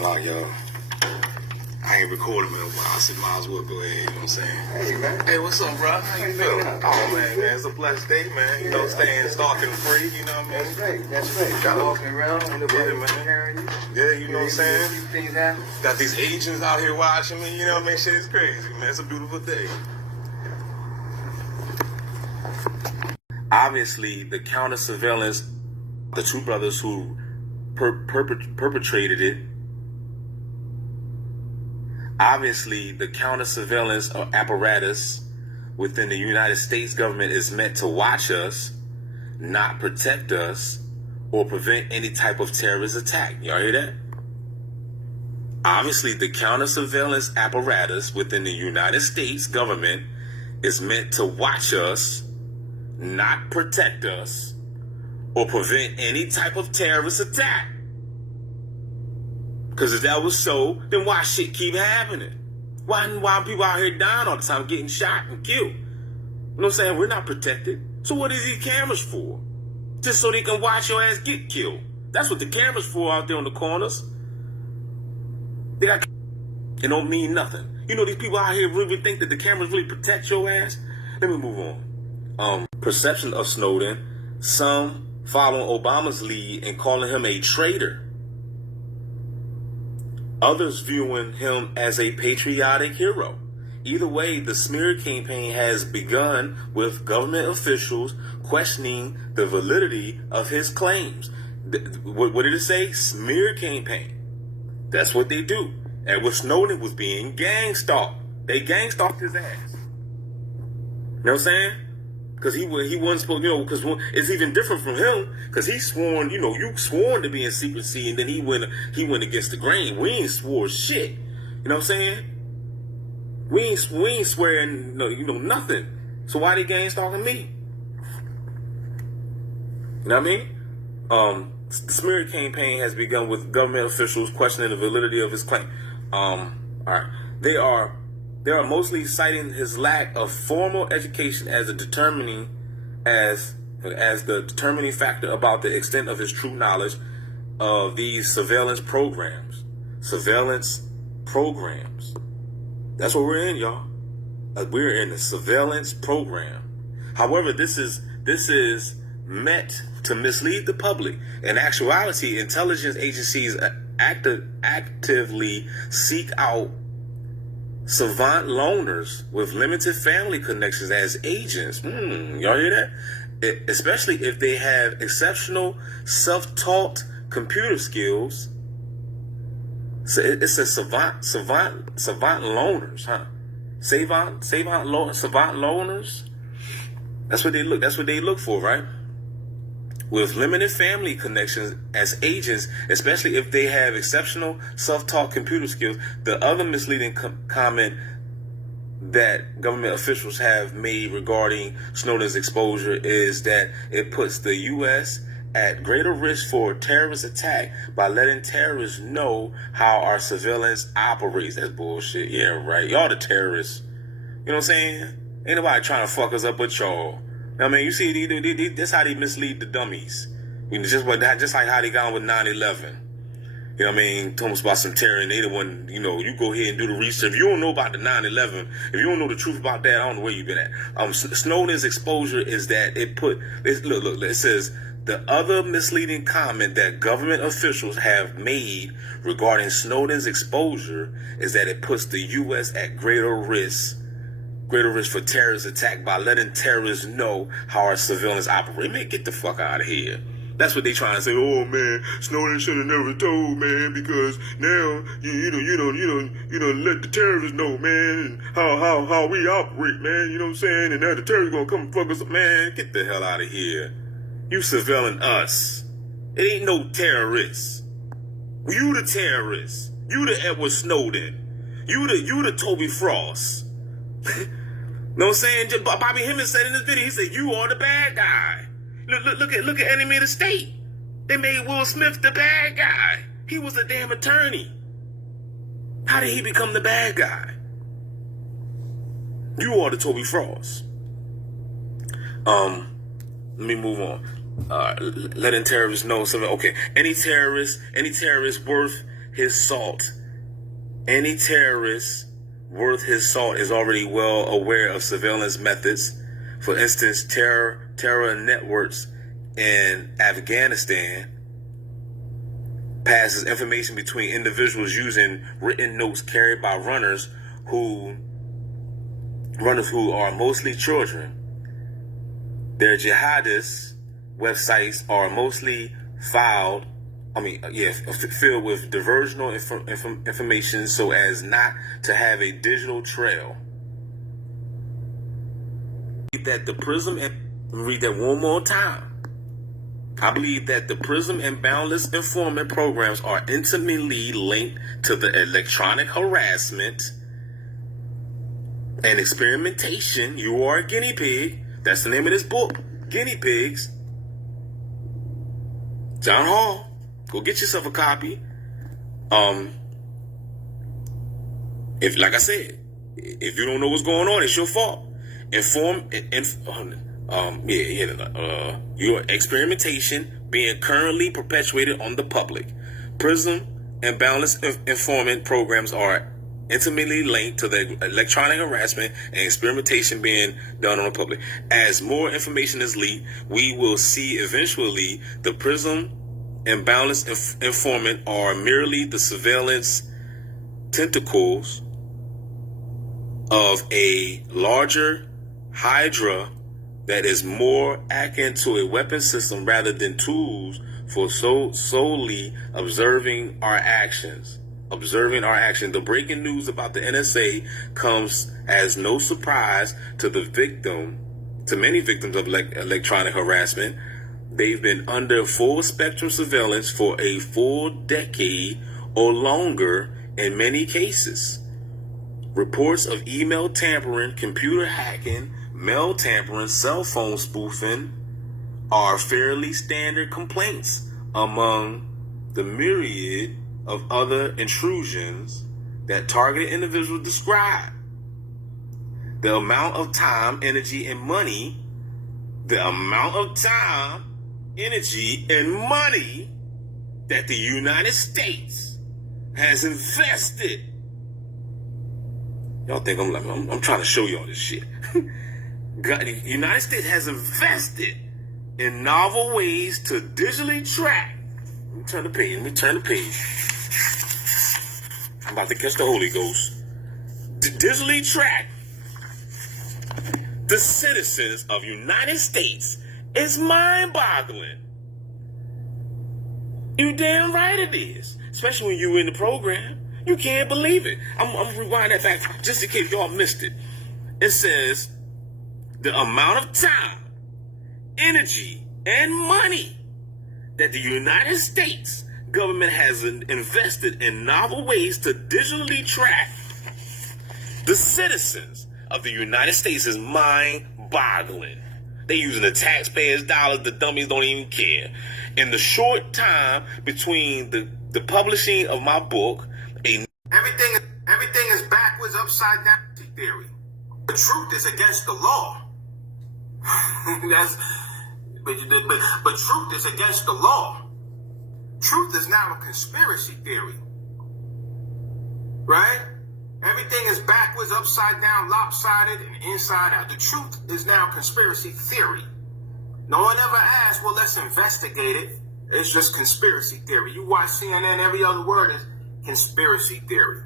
gonna lie, y'all. I ain't recording in a while. I said, might as well go ahead, you know what I'm saying? Hey, man. Hey, what's up, bro? How you feeling? Oh, man, it's a blessed day, man. You know, staying stalking free, you know what I mean? That's right. Got Walking around, and yeah, man. Yeah, you know what I'm saying? Things happen. Got these agents out here watching me, you know what I mean? Shit is crazy, man. It's a beautiful day. Obviously, the counter surveillance, the two brothers who perpetrated it, obviously the counter surveillance apparatus within the United States government is meant to watch us, not protect us, or prevent any type of terrorist attack. Y'all hear that? Obviously, the counter surveillance apparatus within the United States government is meant to watch us, not protect us, or prevent any type of terrorist attack. Because if that was so, then why shit keep happening? Why people out here dying all the time, getting shot and killed? You know what I'm saying? We're not protected. So what is these cameras for? Just so they can watch your ass get killed. That's what the cameras for out there on the corners. They got. It don't mean nothing. You know, these people out here really think that the cameras really protect your ass? Let me move on. Perception of Snowden, some following Obama's lead and calling him a traitor. Others viewing him as a patriotic hero. Either way, the smear campaign has begun with government officials questioning the validity of his claims. What did it say? Smear campaign. That's what they do. Edward Snowden was being gang stalked. They gang stalked his ass. You know what I'm saying? Because he wasn't supposed, you know, because it's even different from him, because he sworn, you know, you sworn to be in secrecy, and then he went against the grain. We ain't swore shit. You know what I'm saying? We ain't swearing, you know, nothing. So why they gang stalking me? You know what I mean? The smear campaign has begun with government officials questioning the validity of his claim. All right. They are mostly citing his lack of formal education as the determining factor about the extent of his true knowledge of these surveillance programs. Surveillance programs. That's what we're in, y'all. We're in the surveillance program. However, this is meant to mislead the public. In actuality, intelligence agencies actively seek out savant loners with limited family connections as agents. Y'all hear that? Especially if they have exceptional self-taught computer skills. So it says savant loners, huh? Savant loners. That's what they look for, right? With limited family connections as agents, especially if they have exceptional self-taught computer skills. The other misleading comment that government officials have made regarding Snowden's exposure is that it puts the U.S. at greater risk for terrorist attack by letting terrorists know how our surveillance operates. That's bullshit. Yeah, right. Y'all the terrorists. You know what I'm saying? Ain't nobody trying to fuck us up but y'all. I mean, you see, that's how they mislead the dummies. You know, just like how they got on with 9/11. You know what I mean? Told us about some terror, and they the one, you know, you go ahead and do the research. If you don't know about the 9/11, if you don't know the truth about that, I don't know where you've been at. Snowden's exposure is that look, it says, the other misleading comment that government officials have made regarding Snowden's exposure is that it puts the U.S. at greater risk for terrorist attack by letting terrorists know how our surveillance operates. Man, get the fuck out of here. That's what they trying to say. Oh man, Snowden should have never told, man, because now you know let the terrorists know, man, and how we operate, man. You know what I'm saying? And now the terrorists gonna come and fuck us up, man. Get the hell out of here. You surveilling us. It ain't no terrorists. You the terrorists. You the Edward Snowden. You the Toby Frost. Know what I'm saying? Bobby Hemmings said in this video, he said, you are the bad guy. Look at Enemy of the State. They made Will Smith the bad guy. He was a damn attorney. How did he become the bad guy? You are the Toby Frost. Let me move on. Letting terrorists know something. Okay, any terrorist worth his salt. Any terrorist worth his salt is already well aware of surveillance methods. For instance, terror networks in Afghanistan passes information between individuals using written notes carried by runners who are mostly children. Their jihadist websites are mostly filled with diversional information so as not to have a digital trail. That the PRISM read that one more time. I believe that the PRISM and Boundless Informant programs are intimately linked to the electronic harassment and experimentation. You are a guinea pig. That's the name of this book, Guinea Pigs. John Hall. Go get yourself a copy. If, like I said, if you don't know what's going on, it's your fault. Your experimentation being currently perpetuated on the public. PRISM and Boundless Informant programs are intimately linked to the electronic harassment and experimentation being done on the public. As more information is leaked, we will see eventually the PRISM and Boundless Informant are merely the surveillance tentacles of a larger hydra that is more akin to a weapon system rather than tools for solely observing our actions. The breaking news about the NSA comes as no surprise to many victims of electronic harassment. They've been under full spectrum surveillance for a full decade or longer in many cases. Reports of email tampering, computer hacking, mail tampering, cell phone spoofing are fairly standard complaints among the myriad of other intrusions that targeted individuals describe. The amount of time, energy, and money that the United States has invested. Y'all think I'm trying to show y'all this shit. The United States has invested in novel ways to digitally track. Let me turn the page. I'm about to catch the Holy Ghost. To digitally track the citizens of United States is mind-boggling. You damn right it is. Especially when you're in the program. You can't believe it. I'm going to rewind that back just in case y'all missed it. It says the amount of time, energy, and money that the United States government has invested in novel ways to digitally track the citizens of the United States is mind-boggling. They using the taxpayers' dollars. The dummies don't even care. In the short time between the publishing of my book, everything is backwards, upside down theory. The truth is against the law. but truth is against the law. Truth is now a conspiracy theory, right? Everything is backwards, upside down, lopsided, and inside out. The truth is now conspiracy theory. No one ever asked, well, let's investigate it. It's just conspiracy theory. You watch CNN, every other word is conspiracy theory.